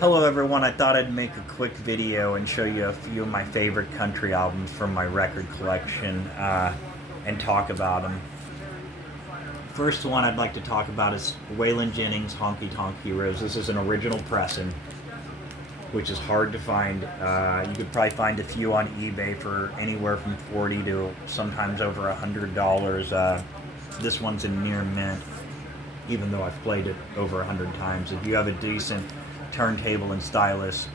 Hello everyone, I thought I'd make a quick video and show you a few of my favorite country albums from my record collection and talk about them. First one I'd like to talk about is Waylon Jennings' Honky Tonk Heroes. This is an original pressing, which is hard to find. You could probably find a few on eBay for anywhere from $40 to sometimes over $100. This one's in near mint, even though I've played it over 100 times. If you have a decent turntable and stylus,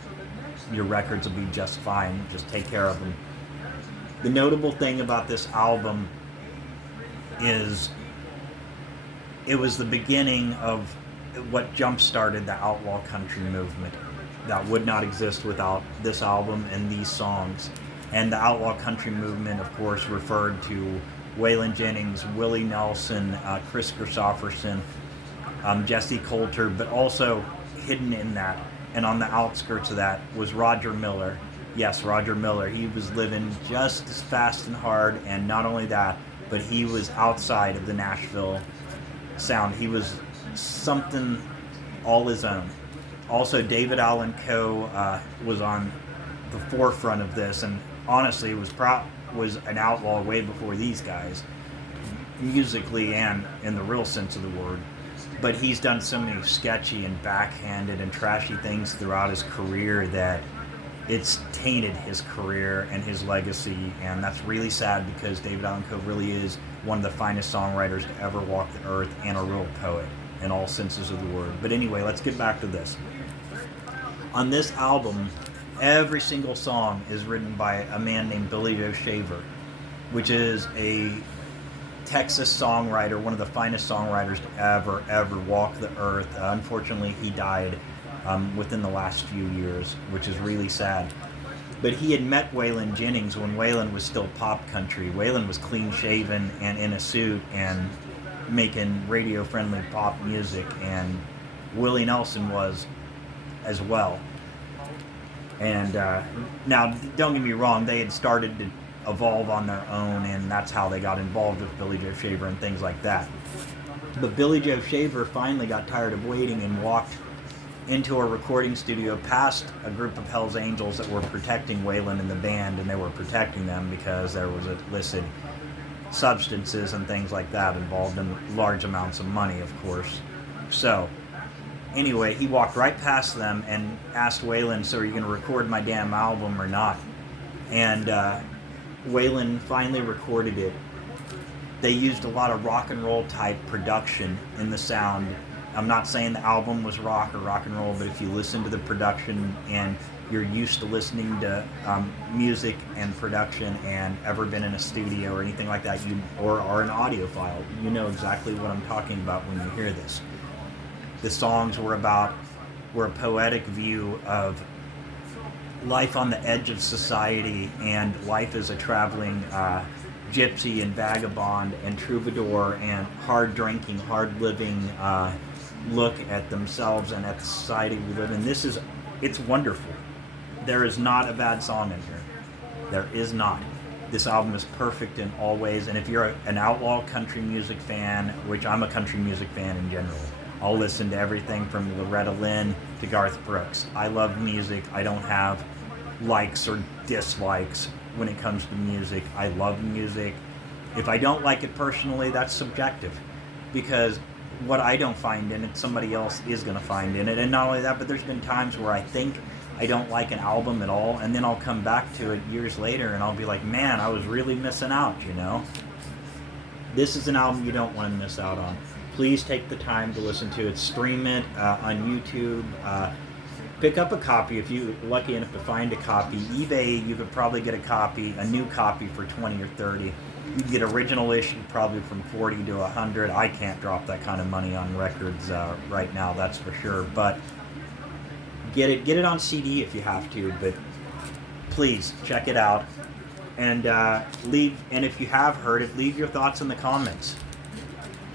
your records will be just fine. Just take care of them. The notable thing about this album is it was the beginning of what jump-started the outlaw country movement that would not exist without this album and these songs. And the outlaw country movement, of course, referred to Waylon Jennings, Willie Nelson, Kris Kristofferson, Jesse Coulter, but also hidden in that and on the outskirts of that was Roger Miller. Yes, Roger Miller. He was living just as fast and hard, and not only that, but he was outside of the Nashville sound. He was something all his own. Also, David Allan Coe was on the forefront of this, and honestly was an outlaw way before these guys, musically and in the real sense of the word. But he's done so many sketchy and backhanded and trashy things throughout his career that it's tainted his career and his legacy, and that's really sad because David Allan Coe really is one of the finest songwriters to ever walk the earth and a real poet in all senses of the word. But anyway, let's get back to this. On this album, every single song is written by a man named Billy Joe Shaver, which is a Texas songwriter, one of the finest songwriters to ever walk the earth. Unfortunately, he died within the last few years, which is really sad. But he had met Waylon Jennings when Waylon was still pop country. Waylon was clean shaven and in a suit and making radio-friendly pop music, and Willie Nelson was as well. And now, don't get me wrong, they had started to evolve on their own, and that's how they got involved with Billy Joe Shaver and things like that. But Billy Joe Shaver finally got tired of waiting and walked into a recording studio past a group of Hells Angels that were protecting Waylon and the band, and they were protecting them because there was illicit substances and things like that involved in large amounts of money, of course. So anyway, he walked right past them and asked Waylon, so are you going to record my damn album or not? And Waylon finally recorded it. They used a lot of rock and roll type production in the sound. I'm not saying the album was rock or rock and roll, but if you listen to the production and you're used to listening to music and production and ever been in a studio or anything like that, or are an audiophile, you know exactly what I'm talking about when you hear this. The songs were a poetic view of life on the edge of society and life as a traveling gypsy and vagabond and troubadour and hard drinking, hard living look at themselves and at the society we live in. It's wonderful. There is not a bad song in here. There is not. This album is perfect in all ways, and if you're an outlaw country music fan, which I'm a country music fan in general, I'll listen to everything from Loretta Lynn to Garth Brooks. I love music. I don't have likes or dislikes when it comes to music. I love music. If I don't like it personally, that's subjective, because what I don't find in it, somebody else is going to find in it. And not only that, but there's been times where I think I don't like an album at all, and then I'll come back to it years later and I'll be like, man, I was really missing out, you know? This is an album you don't want to miss out on. Please take the time to listen to it. Stream it on YouTube. Pick up a copy if you're lucky enough to find a copy. eBay, you could probably get a new copy for 20 or 30. You can get original issue probably from 40 to 100. I can't drop that kind of money on records right now, that's for sure. But get it on CD if you have to. But please check it out, and if you have heard it, leave your thoughts in the comments.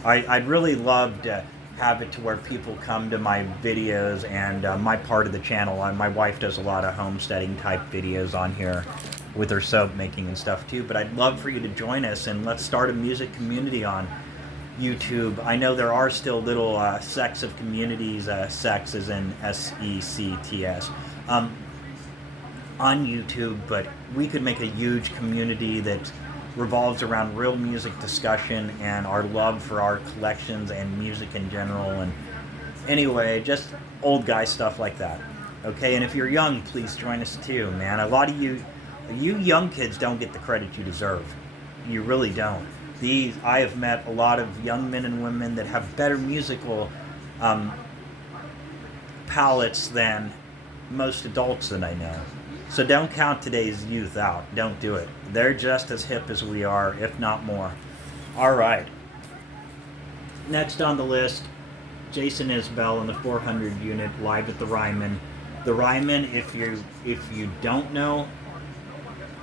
I'd really love to have it to where people come to my videos and my part of the channel. My wife does a lot of homesteading type videos on here with her soap making and stuff too, but I'd love for you to join us and let's start a music community on YouTube. I know there are still little sects of communities, sects as in SECTS, on YouTube, but we could make a huge community that revolves around real music discussion and our love for our collections and music in general. And anyway, just old guy stuff like that. Okay, and if you're young, please join us too, man. A lot of you young kids don't get the credit you deserve. You really don't. I have met a lot of young men and women that have better musical palates than most adults that I know. So don't count today's youth out. Don't do it. They're just as hip as we are, if not more. All right. Next on the list, Jason Isbell in the 400 unit live at the Ryman. The Ryman, if you don't know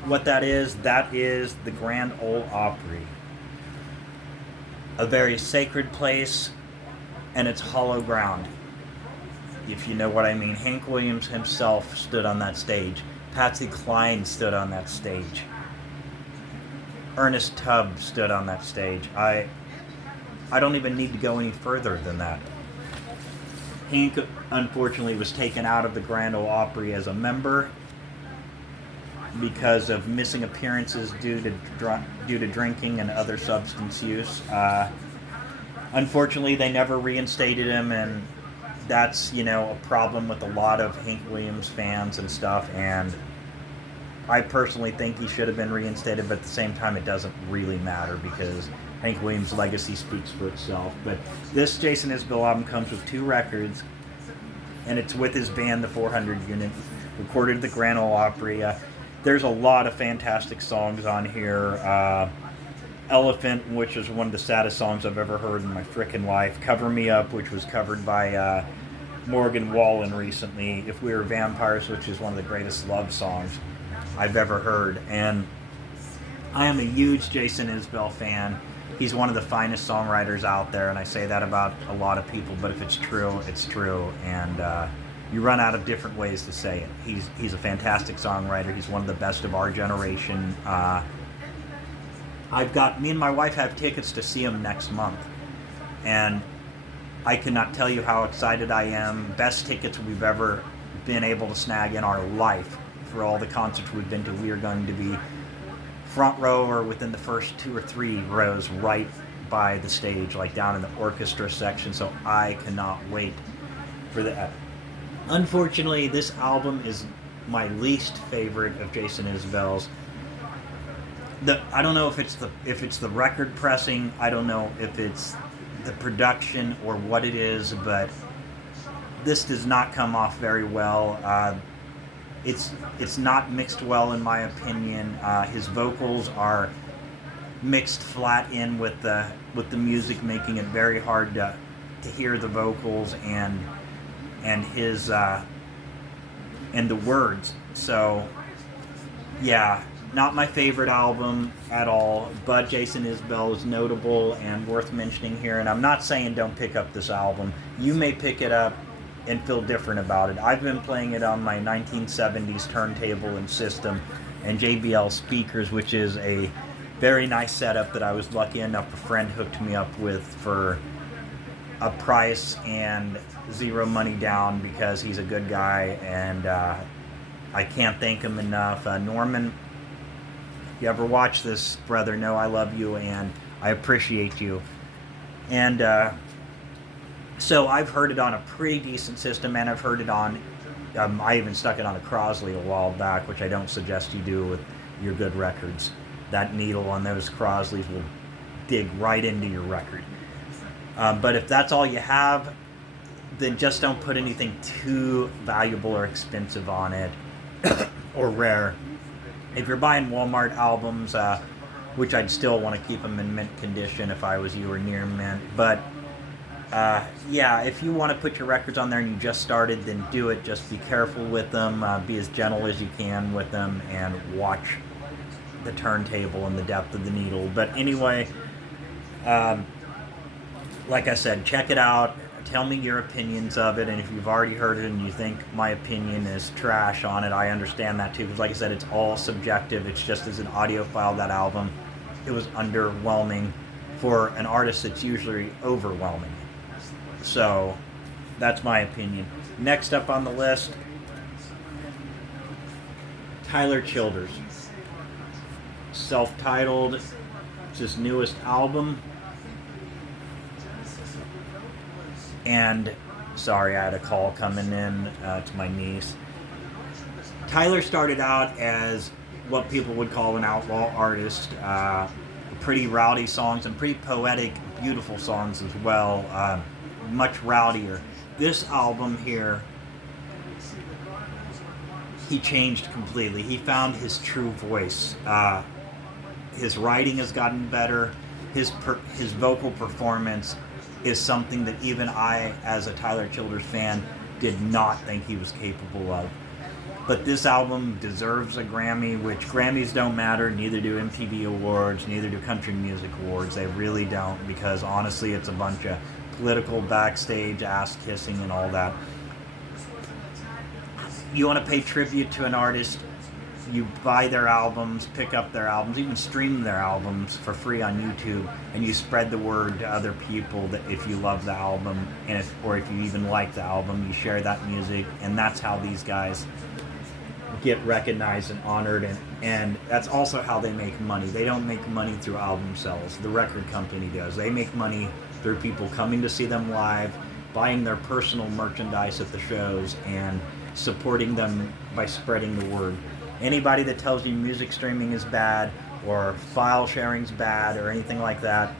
what that is the Grand Ole Opry. A very sacred place, and it's hollow ground, if you know what I mean. Hank Williams himself stood on that stage. Patsy Cline stood on that stage. Ernest Tubb stood on that stage. I don't even need to go any further than that. Hank, unfortunately, was taken out of the Grand Ole Opry as a member because of missing appearances due to drinking and other substance use. Unfortunately, they never reinstated him, and that's, a problem with a lot of Hank Williams fans and stuff, and I personally think he should have been reinstated, but at the same time it doesn't really matter because Hank Williams' legacy speaks for itself. But this Jason Isbell album comes with 2 records, and it's with his band, the 400 Unit, recorded at the Grand Ole Opry. There's a lot of fantastic songs on here. Elephant, which is one of the saddest songs I've ever heard in my frickin' life. Cover Me Up, which was covered by Morgan Wallen recently. If We Were Vampires, which is one of the greatest love songs I've ever heard. And I am a huge Jason Isbell fan. He's one of the finest songwriters out there, and I say that about a lot of people, but if it's true, it's true. And you run out of different ways to say it. He's a fantastic songwriter. He's one of the best of our generation. Me and my wife have tickets to see him next month, and I cannot tell you how excited I am. Best tickets we've ever been able to snag in our life for all the concerts we've been to. We are going to be front row or within the first 2 or 3 rows right by the stage, like down in the orchestra section, so I cannot wait for that. Unfortunately, this album is my least favorite of Jason Isbell's. I don't know if it's the record pressing. I don't know if it's the production or what it is, but this does not come off very well. It's not mixed well in my opinion. His vocals are mixed flat in with the music, making it very hard to hear the vocals and his and the words. So yeah, not my favorite album at all, but Jason Isbell is notable and worth mentioning here. And I'm not saying don't pick up this album. You may pick it up and feel different about it. I've been playing it on my 1970s turntable and system and JBL speakers, which is a very nice setup that I was lucky enough a friend hooked me up with for a price and 0 money down because he's a good guy, and I can't thank him enough. Norman, if you ever watch this, brother, know I love you and I appreciate you. And so I've heard it on a pretty decent system, and I've heard it on, I even stuck it on a Crosley a while back, which I don't suggest you do with your good records. That needle on those Crosleys will dig right into your record. But if that's all you have, then just don't put anything too valuable or expensive on it or rare. If you're buying Walmart albums, which I'd still want to keep them in mint condition if I was you or near mint, but yeah, if you want to put your records on there and you just started, then do it. Just be careful with them, be as gentle as you can with them, and watch the turntable and the depth of the needle. But anyway, like I said, check it out. Tell me your opinions of it, and if you've already heard it and you think my opinion is trash on it, I understand that too, because like I said, it's all subjective. It's just as an audiophile, that album, it was underwhelming. for an artist that's usually overwhelming. So that's my opinion. Next up on the list, Tyler Childers. Self-titled. It's his newest album. And sorry, I had a call coming in to my niece. Tyler started out as what people would call an outlaw artist. Pretty rowdy songs and pretty poetic, beautiful songs as well. Much rowdier. This album here, he changed completely. He found his true voice. His writing has gotten better. His vocal performance is something that even I, as a Tyler Childers fan, did not think he was capable of. But this album deserves a Grammy, which Grammys don't matter, neither do MTV Awards, neither do Country Music Awards. They really don't, because honestly it's a bunch of political backstage ass kissing and all that. You want to pay tribute to an artist, you buy their albums, pick up their albums, even stream their albums for free on YouTube, and you spread the word to other people that if you love the album, and or if you even like the album, you share that music, and that's how these guys get recognized and honored, and that's also how they make money. They don't make money through album sales. The record company does. They make money through people coming to see them live, buying their personal merchandise at the shows, and supporting them by spreading the word. Anybody that tells you music streaming is bad or file sharing's bad or anything like that,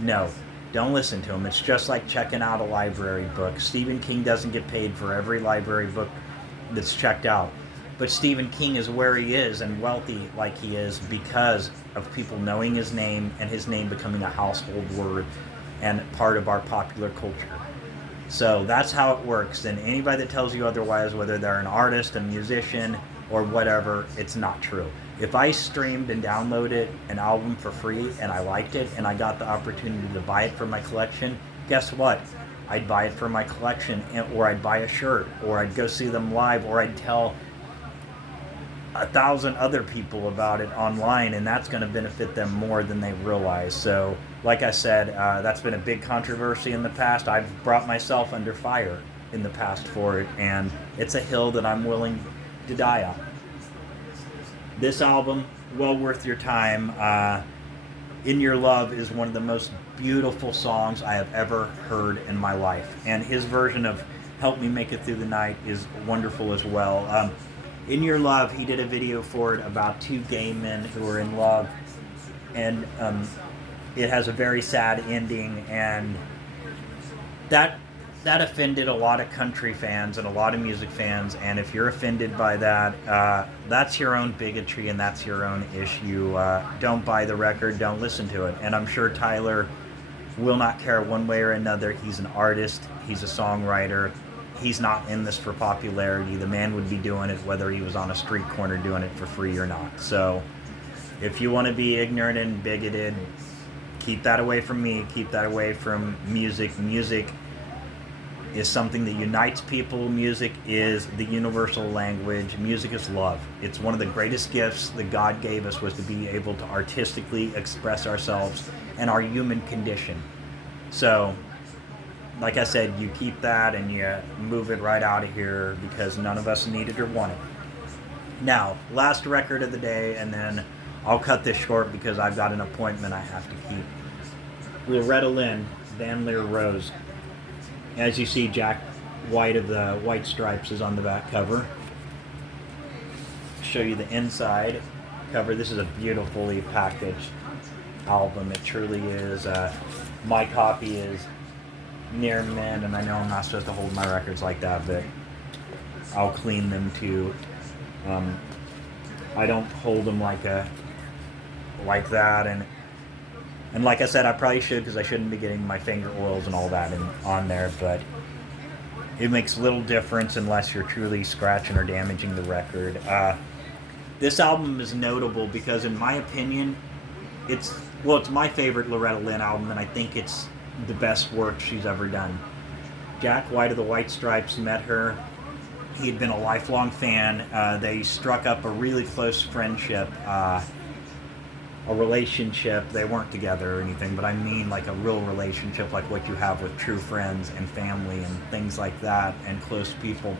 no, don't listen to them. It's just like checking out a library book. Stephen King doesn't get paid for every library book that's checked out. But Stephen King is where he is and wealthy like he is because of people knowing his name and his name becoming a household word and part of our popular culture. So that's how it works. And anybody that tells you otherwise, whether they're an artist, a musician, or whatever, it's not true. If I streamed and downloaded an album for free and I liked it and I got the opportunity to buy it for my collection, guess what? I'd buy it for my collection, or I'd buy a shirt, or I'd go see them live, or I'd tell 1,000 other people about it online, and that's going to benefit them more than they realize. So like I said, that's been a big controversy in the past. I've brought myself under fire in the past for it, and it's a hill that I'm willing to die on. This album, well worth your time. In Your Love is one of the most beautiful songs I have ever heard in my life, and his version of Help Me Make It Through the Night is wonderful as well. In Your Love, he did a video for it about two gay men who are in love, and it has a very sad ending, and that offended a lot of country fans and a lot of music fans, and if you're offended by that, that's your own bigotry and that's your own issue. Don't buy the record, don't listen to it. And I'm sure Tyler will not care one way or another. He's an artist, he's a songwriter, he's not in this for popularity. The man would be doing it whether he was on a street corner doing it for free or not. So if you want to be ignorant and bigoted, keep that away from me, keep that away from music. Music is something that unites people. Music is the universal language. Music is love. It's one of the greatest gifts that God gave us, was to be able to artistically express ourselves and our human condition. So, like I said, you keep that and you move it right out of here, because none of us need it or want it. Now, last record of the day, and then I'll cut this short because I've got an appointment I have to keep. Loretta Lynn, Van Leer Rose. As you see, Jack White of the White Stripes is on the back cover. Show you the inside cover. This is a beautifully packaged album. It truly is. My copy is near mint, and I know I'm not supposed to hold my records like that, but I'll clean them too. I don't hold them like that, and like I said, I probably should, because I shouldn't be getting my finger oils and all that on there, but it makes little difference unless you're truly scratching or damaging the record. This album is notable because, in my opinion, it's my favorite Loretta Lynn album, and I think it's the best work she's ever done. Jack White of the White Stripes met her. He had been a lifelong fan. They struck up a really close friendship. a relationship. They weren't together or anything, but I mean like a real relationship, like what you have with true friends and family and things like that, and close people.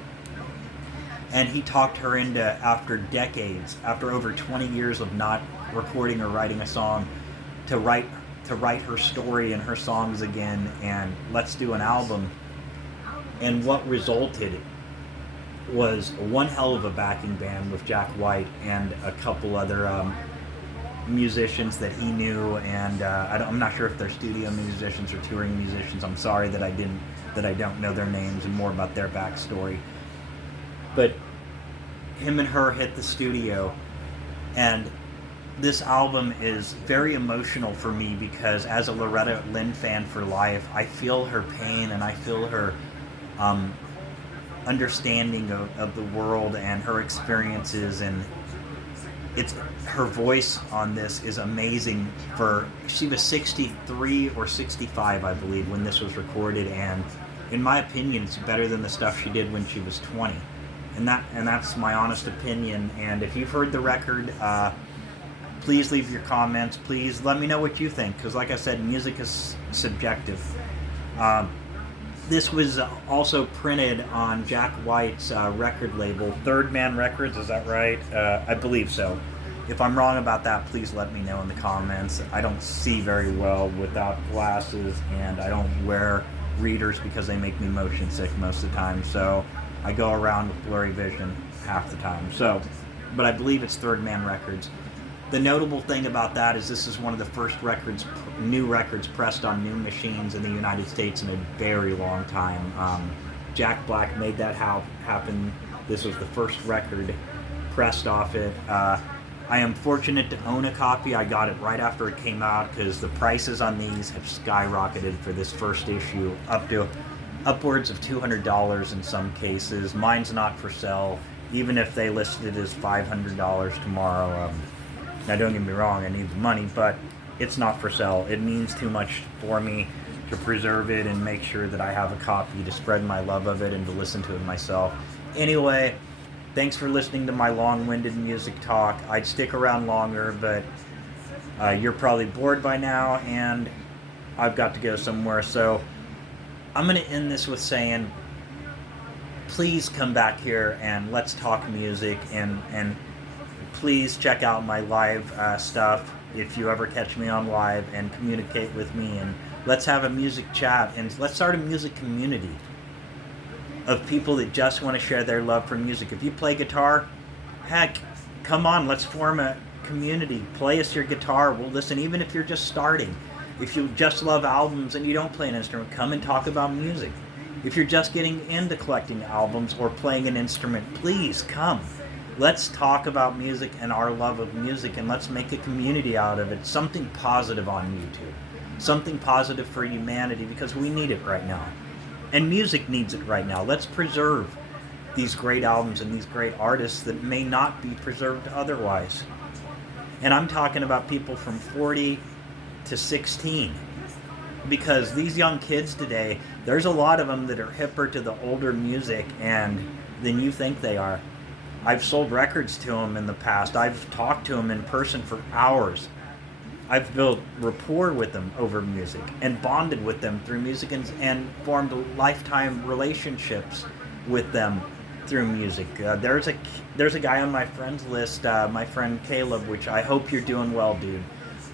And he talked her into, after decades, after over 20 years of not recording or writing a song, to write her story and her songs again, and let's do an album. And what resulted was one hell of a backing band with Jack White and a couple other musicians that he knew, and I'm not sure if they're studio musicians or touring musicians. I'm sorry that I don't know their names and more about their backstory. But him and her hit the studio, and this album is very emotional for me because as a Loretta Lynn fan for life, I feel her pain and I feel her understanding of the world and her experiences, and it's her voice on this is amazing. She was 63 or 65, I believe, when this was recorded, and in my opinion, it's better than the stuff she did when she was 20. And that's my honest opinion. And if you've heard the record, please leave your comments. Please let me know what you think, because like I said, music is subjective. This was also printed on Jack White's record label, Third Man Records, is that right? I believe so. If I'm wrong about that, please let me know in the comments. I don't see very well without glasses, and I don't wear readers because they make me motion sick most of the time, so I go around with blurry vision half the time. So, but I believe it's Third Man Records. The notable thing about that is this is one of the first new records pressed on new machines in the United States in a very long time. Jack Black made that happen. This was the first record pressed off it. I am fortunate to own a copy. I got it right after it came out because the prices on these have skyrocketed for this first issue, up to upwards of $200 in some cases. Mine's not for sale, even if they listed it as $500 tomorrow. Now, don't get me wrong, I need the money, but it's not for sale. It means too much for me to preserve it and make sure that I have a copy to spread my love of it and to listen to it myself. Anyway, thanks for listening to my long-winded music talk. I'd stick around longer, but you're probably bored by now, and I've got to go somewhere. So I'm going to end this with saying, please come back here and let's talk music, and please check out my live stuff if you ever catch me on live, and communicate with me, and let's have a music chat, and let's start a music community of people that just want to share their love for music. If you play guitar, heck, come on, let's form a community. Play us your guitar. We'll listen, even if you're just starting. If you just love albums and you don't play an instrument, come and talk about music. If you're just getting into collecting albums or playing an instrument, please come. Let's talk about music and our love of music, and let's make a community out of it. Something positive on YouTube. Something positive for humanity, because we need it right now. And music needs it right now. Let's preserve these great albums and these great artists that may not be preserved otherwise. And I'm talking about people from 40 to 16. Because these young kids today, there's a lot of them that are hipper to the older music than you think they are. I've sold records to them in the past. I've talked to them in person for hours. I've built rapport with them over music and bonded with them through music, and formed lifetime relationships with them through music. There's a guy on my friends list, my friend Caleb, which I hope you're doing well, dude.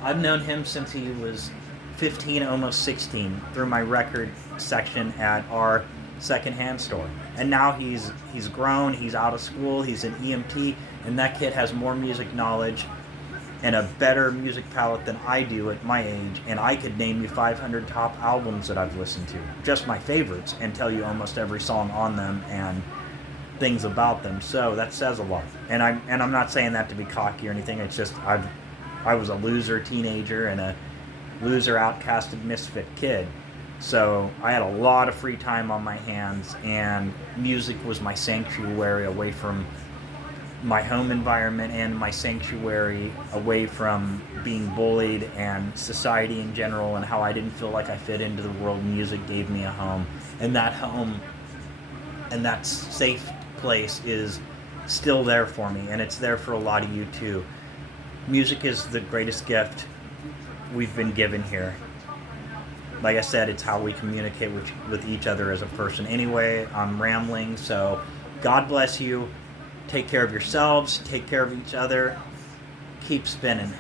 I've known him since he was 15, almost 16, through my record section at our secondhand store. And now he's grown, he's out of school, he's an EMT, and that kid has more music knowledge and a better music palette than I do at my age, and I could name you 500 top albums that I've listened to, just my favorites, and tell you almost every song on them and things about them. So that says a lot. And I'm not saying that to be cocky or anything. It's just I was a loser teenager and a loser, outcasted, misfit kid. So I had a lot of free time on my hands, and music was my sanctuary away from my home environment, and my sanctuary away from being bullied and society in general, and how I didn't feel like I fit into the world. Music gave me a home, and that home and that safe place is still there for me, and it's there for a lot of you too. Music is the greatest gift we've been given here. Like I said, it's how we communicate with each other as a person. Anyway, I'm rambling, so God bless you. Take care of yourselves. Take care of each other. Keep spinning.